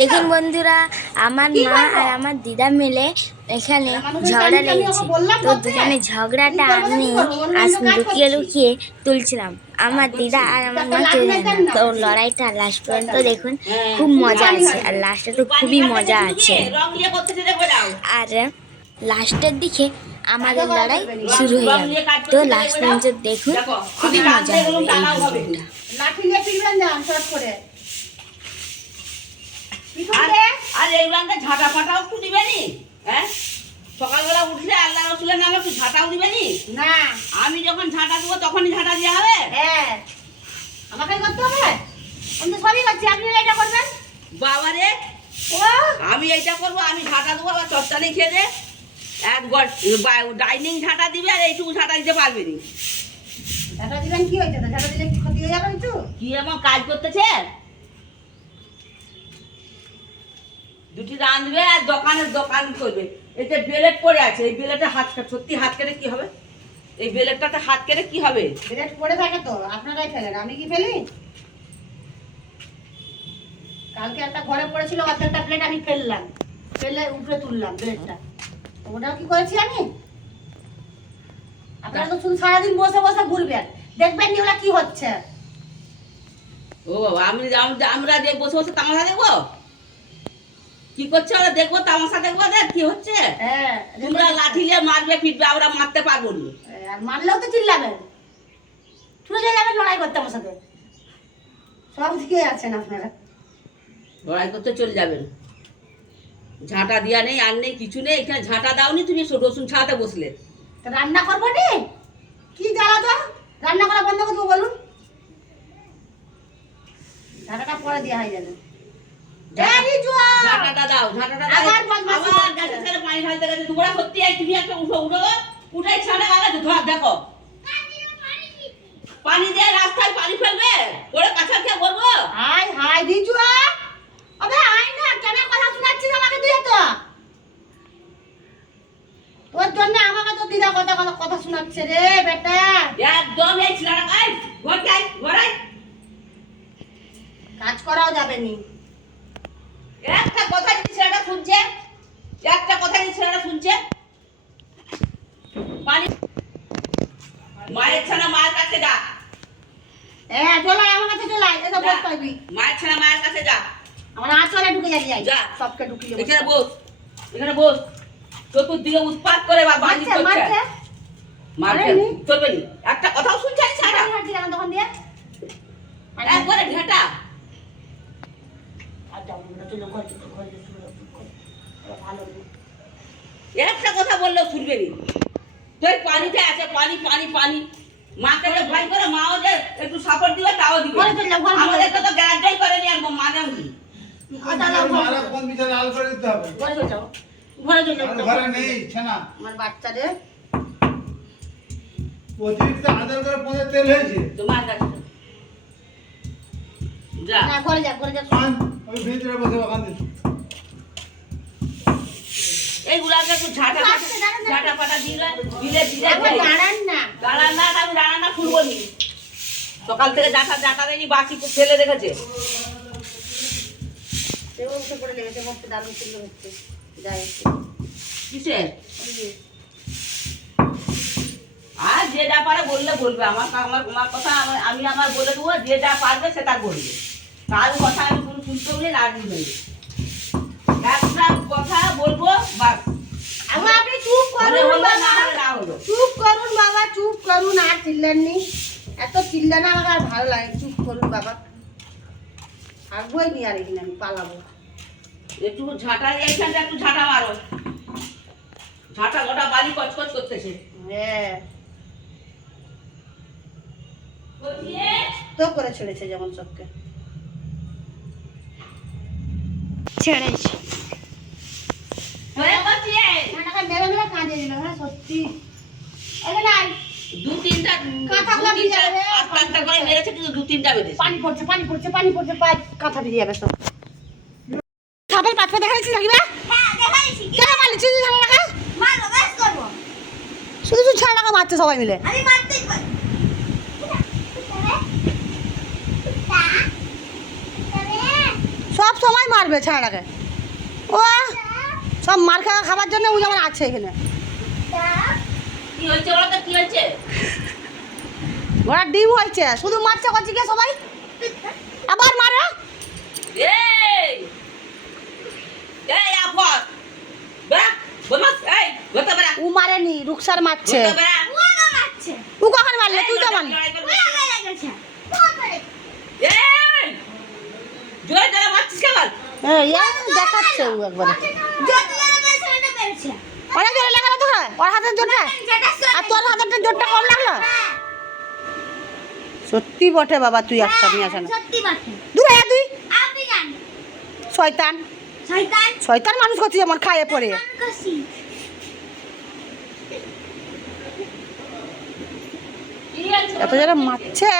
দেখুন বন্ধুরা, আমার মা আর আমার দিদা মিলে এখানে ঝগড়া লেগেছে। তো দুজনে ঝগড়াটা আমি আজ লুকিয়ে লুকিয়ে তুলছিলাম। আমার দিদা আর আমার মা কেউ জানে না। তো লড়াইটা লাস্ট পর্যন্ত দেখুন, খুব মজা আছে। আর লাস্টে তো খুবই মজা আছে। আর লাস্টের দিকে আমাদের লড়াই শুরু হয়ে যাবে। তো লাস্ট পর্যন্ত দেখুন, খুবই মজা হবে এই ভিডিওটা। আর এইগুলাকে ঝাঁটা ফাটাও একটু দিবেনি? হ্যাঁ, সকালবেলা উঠলে আল্লাহ রসুলের নামে একটু ঝাঁটাও দিবেনি? না, আমি যখন ঝাঁটা দেবো তখনই ঝাঁটা দেওয়া হবে? হ্যাঁ, আমাকে করতে হবে। আমি তো সবই করছি, আপনি এটা করবেন। বাবা রে, আমি এইটা করবো, আমি ঝাঁটা দেবো, আবার চটকানি খেয়ে দে এক ডাইনিং ঝাঁটা দিবে আর এইটুকু ঝাঁটা দিতে পারবে নি। ঝাঁটা দিবেন কি হয়েছে? ঝাঁটা দিলে কি ক্ষতি হয়ে যাবে? একটু কি এমন কাজ করতেছে? দুটি রাঁধবে আর দোকান করবে। এই যে বেলেট পড়ে আছে, এই বেলেটে হাত সত্যি হাত কেটে কি হবে? এই বেলেটটাতে হাত কেটে কি হবে? বেলেট পড়ে থাকে তো, আপনারাই ফেলেন, আমি কি ফেলি? কালকে একটা ঘরে পড়েছিল, অর্ধেকটা প্লেট আমি ফেললাম, ফেলে উপরে তুললাম বেলেটটা। ওটাও কি করেছি আমি? আপনারা তো শুধু সারাদিন বসে বসে ঘুরবেন, দেখবেন নি ওরা কি হচ্ছে। ও বাবা, আমরা যে বসে বসে তামাশা দেখবো? কি করছে ওরা দেখবো, তামাশা দেখবো, দেখ কি হচ্ছে। হ্যাঁ, তোমরা লাঠি নিয়ে মারবে ফিরবে, আমরা মারতে পারবো না। আর মারলেও তো চিল্লাবেন, ছুটে চলে যাবেন লড়াই করতে আমার সাথে। সব দিকে আছেন আপনারা, লড়াই করতে চলে যাবেন। ঝাঁটা দিয়া নেই, আর নেই, কিছু নেই। এখানে ঝাঁটা দাওনি, তুমি রসুন ছাড়াতে বসলে। রান্না করবো নি? কি জ্বালা তো, রান্না করা বন্ধ করে দেবো বলুন। ঝাঁটাটা পরে দেওয়া হয়ে যাবে। ঝাঁটাটা দাও, ঝাঁটাটা দাও। আবার গ্যাসের ছেড়ে পানি ঢালতে গেছে। তোমরা সত্যি তুমি একটা উঠো, উঠাই ছাড়া গেছে। ধর দেখো, পানি দিয়ে রাস্তায় পানি ফেলবে, ওরে কাছা খেয়ে বলবো। হাই হাই রিজুয়া, আবে আয় না, কেন কথা শোনাচ্ছিস আমাকে তুই? তো তোর জন্য আমাকে তো দিদা কথা শোনাচ্ছে রে বেটা। একদম এই ছেলেটা আয় ঘরে কাজ করাও যাবে নি। একটা কথা যদি ছেলেটা শুনছে, একটা কথা যদি ছেলেটা শুনছে, পানি মায়ের ছানা মায়ের কাছে যা। চলাই আমার কাছে চলাই, এসব বলতে হবি। মায়ের ছানা মায়ের কাছে যা। আমার আঁচলে ঢুকে যাবি, যা সবকে ঢুকিয়ে এখানে বস, এখানে বস। চতুর্দিকে উৎপাত করে বা বাজি করছে। মারছে চলবে নি, একটা কথাও শুনছে না ছাড়া। তখন দিয়ে একবারে ঘেটা। একটা কথা বললেও শুনবে নি। তুই পানিতে আছে, পানি পানি পানি। মাকে যে ভয় করে, মাও যে একটু সাপোর্ট দিবে, তাও দিবে। আমাদেরকে তো গ্যারান্টি করেনি, আর মানেও নি। আমার বাচ্চারে তেল হয়েছে তোমার কাছে। যা ঘরে যা, ঘরে যা। এইগুলাকে একটু ঝাঁটা ফাটা দিলে দিলে দিলে দাঁড়ান না, দাঁড়ান না, আমি দাঁড়ান না, খুলবো নি। সকাল থেকে ঝাঁটা দেয়নি, বাকি ফেলে রেখেছে। দারুণ সুন্দর হচ্ছে। কিসের? আর যে যা পারে বললে বলবে, আমার কথা আমি আমার বলে দেবো। যে যা পারবে সে তার বলবে, তার কথা আমি কোনো শুনতে বলে রাজি নই। একটা কথা বলবো বাস। আপনি চুপ করুন বাবা, চুপ করুন বাবা, চুপ করুন। আর চিল্লান নি, এত চিল্লানো আমাকে আর ভালো লাগে। চুপ করুন বাবা, থাকবোই নি আর এখানে, আমি পালাবো। একটু ঝাঁটা, এইখানটা একটু ঝাঁটা মারো। ঝাঁটা গোটা বাড়ি কচকচ করতেছে। হ্যাঁ, তো করে ছেড়েছে যেমন সবকে ছেড়েছে। মেরে মেরে কাঁদে দিল। হ্যাঁ সত্যি, দু তিনটা আস্তে করে মেরেছে, কিন্তু দু তিনটা বেড়েছে। পানি পড়ছে, পানি পড়ছে, পানি পড়ছে, কাঁথা বেরিয়ে যাবে সব। ছাদের পাথর দেখাচ্ছিস নাকি? কেন মারলি? শুধু ছাড়া রাখা, শুধু ছাড়া রাখা মারছে সবাই মিলে। মারবে ছানাটাকে? ও সব মার খাওয়া খাবার জন্য ও যেমন আছে এখানে। কি হয়েছে বলো তো, কি হয়েছে? ঘোড়ার ডিম হয়েছে, শুধু মারছে করছে কি সবাই, আবার মারো। এই এই আফর বাহ বলমাস, এই গোটা বড়া ও মারেনি, রুকসার মারছে। গোটা বড়া ও কখন মারলে? তুই তো মারলি। এই জোরে জোরে মারছিস কেমন? দেখাচ্ছে ও একবারে অনেক জোরে লাগালো তো, ওর হাতের জোরটা আর তোর হাতের জোরটা কম লাগলো। সত্যি বটে বাবা, তুই একটা নিয়ে আসা না দূরে যা তুই, শয়তান শয়তান মানুষ করছিস যেমন খাইয়ে পড়ে। কি হয়েছে? এত যারা মারছে,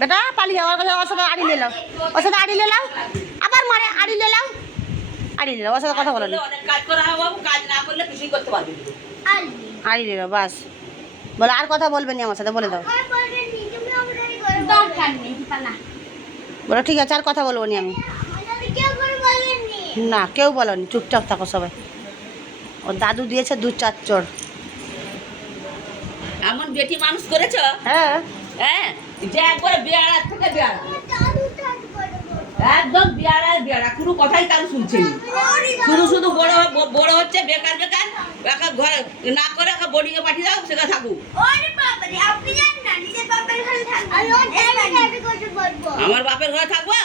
বেটা পালিয়ে ওর কাছে, ওর সাথে আড়ি লেলাও, ওর সাথে আড়ি লেলাও, আবার মারে আড়ি লেলাও, আড়ি লেলাও, ওর সাথে কথা বলো না, অনেক কাজ করা হবে বাবু, কাজ না করলে কিছুই করতে পারবি না। আড়ি লেলাও বাস। বলো আর কথা বলবে না আমার সাথে, বলে দাও। বলো ঠিক আছে, আর কথা বলবো নি আমি। না কেউ বলোনি, চুপচাপ থাকো সবাই। ওর দাদু দিয়েছে 2-4 চোর। এমন বেটি মানুষ করেছো, হ্যাঁ হ্যাঁ, যে একবারে বেয়ারা থেকে বেয়ারা, একদম বেয়ারা বেয়ারা, কোনো কথাই তার শুনছে না। শুধু শুধু বড় হচ্ছে, বেকার বেকার বেকার, ঘরে না করে বোর্ডিংয়ে পাঠিয়ে দাও, সেখানে থাকুক। আমার বাপের ঘরে থাকবো?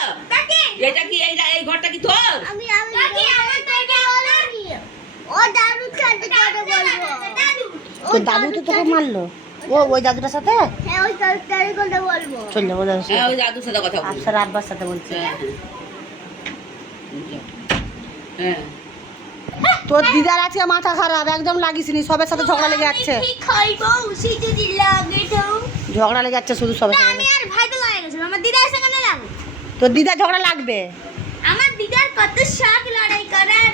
এটা কি এই ঘরটা কি তোর? তোর দাদু তো তোকে মারলো। ওই দাদুটার সাথে চল যাবো, দাদুর হ্যাঁ, সাথে, ওই দাদুর সাথে কথা বলবো। আফসার আব্বার সাথে বলছে। হ্যাঁ, তোর দিদার আছে মাথা খারাপ, একদম লাগিসনি, সবের সাথে ঝগড়া লেগে যাচ্ছে, ঝগড়া লেগে যাচ্ছে শুধু সবের সাথে। তোর দিদার ঝগড়া লাগবে। আমার দিদার কত শখ লড়াই করার,